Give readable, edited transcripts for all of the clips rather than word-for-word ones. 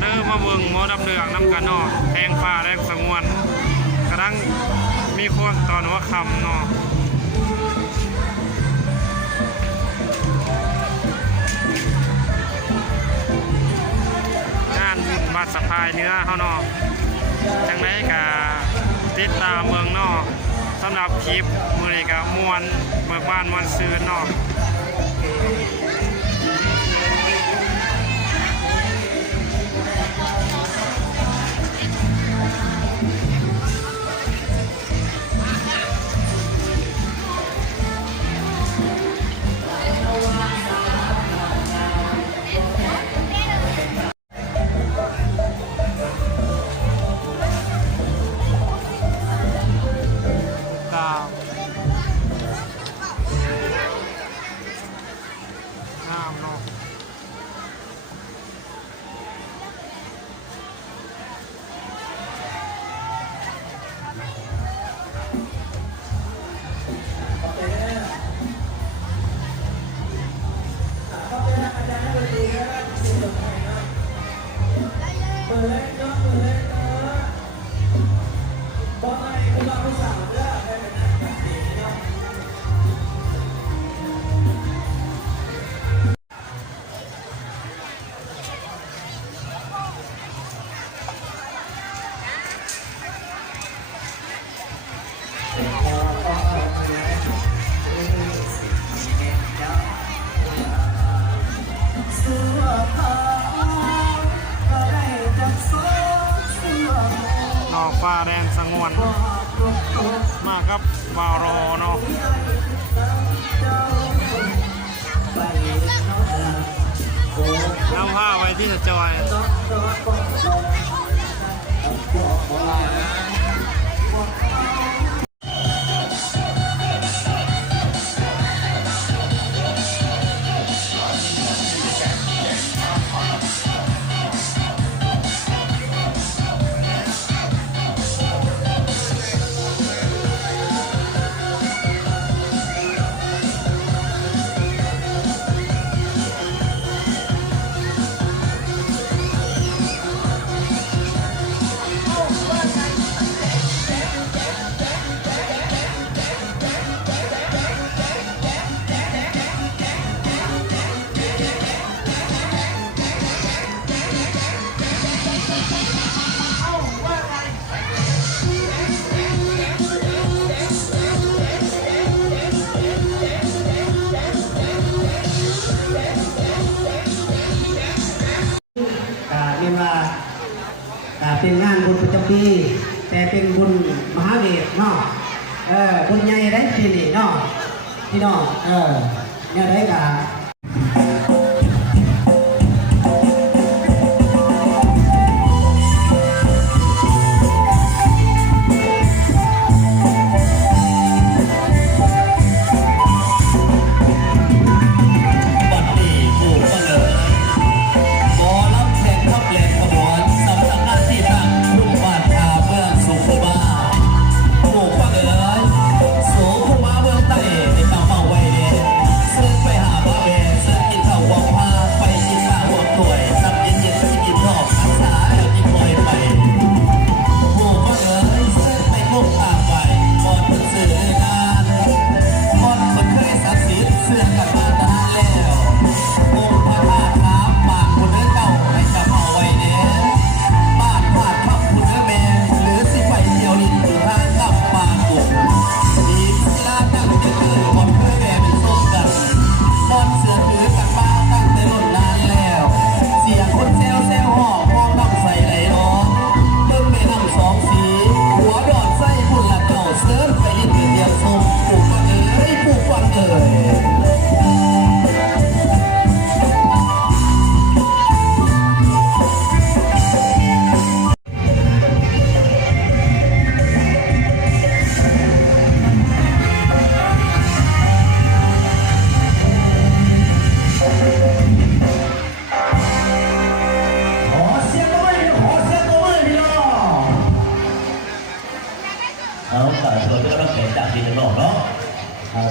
เด้อมาเบิ่งหมอดำเรืองน้ำกันเนาะแพงฟ้าแรงสงวนกำลังมีควงตอนว่าคำเนาะงานบุญบัตรสะพายเนื้อเขาเนาะจังไรกะติดตามเมืองเนาะสำหรับคลิปมือนี้กะมวนเมืองบ้านมวนซื้อเนาะฟ้าแดนสงวนมากับบารอเนาะนำผ้าไว้ที่จะจอยเป็นงานบุญประจำปีแต่เป็นบุญมหาเวทเนาะบุญใหญ่ได้ปีนี้เนาะพี่น้องเนี่ยได้กะ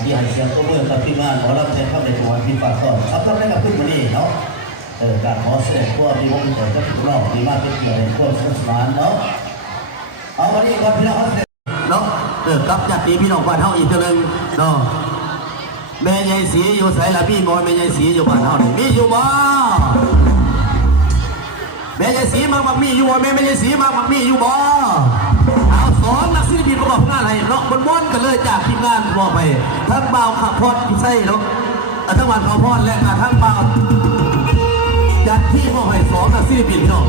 ที่ให้เสียงตัวเมื่อกับที่งานหมอลำเสียงเข้าในจังหวัดพิมพ์ปากซอยครับท่านได้กับขึ้นมานี่เนาะ การขอเสด็จพวกมีวงเกิดก็ถือว่าดีมากเป็นเกียรติพวกสนุกสนานเนาะเอาวันนี้ก่อนพี่น้องเสร็จเนาะกับญาติพี่น้องบ้านเฮาอีกเท่านึงเนาะแม่ยายศรีอยู่ไสล่ะพี่มอยแม่ยายศรีอยู่บ้านเฮานี่มีอยู่บ่แม่ยายศรีมาบักมีอยู่บ่แม่ยายศรีมาบักมีอยู่บ่เอาสอนนักศิลปินประกอบงานอะไรเนาะบนกันเลยจากทีมงานบอกไปทั้งบ่าวขับพอดที่ใส่เนาะทั้งวันขอพรและทั้งบ่าวจัดที่บอกให้สอนนักศิลปินเนาะ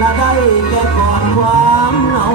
และได้แค่ก่อนความเหงา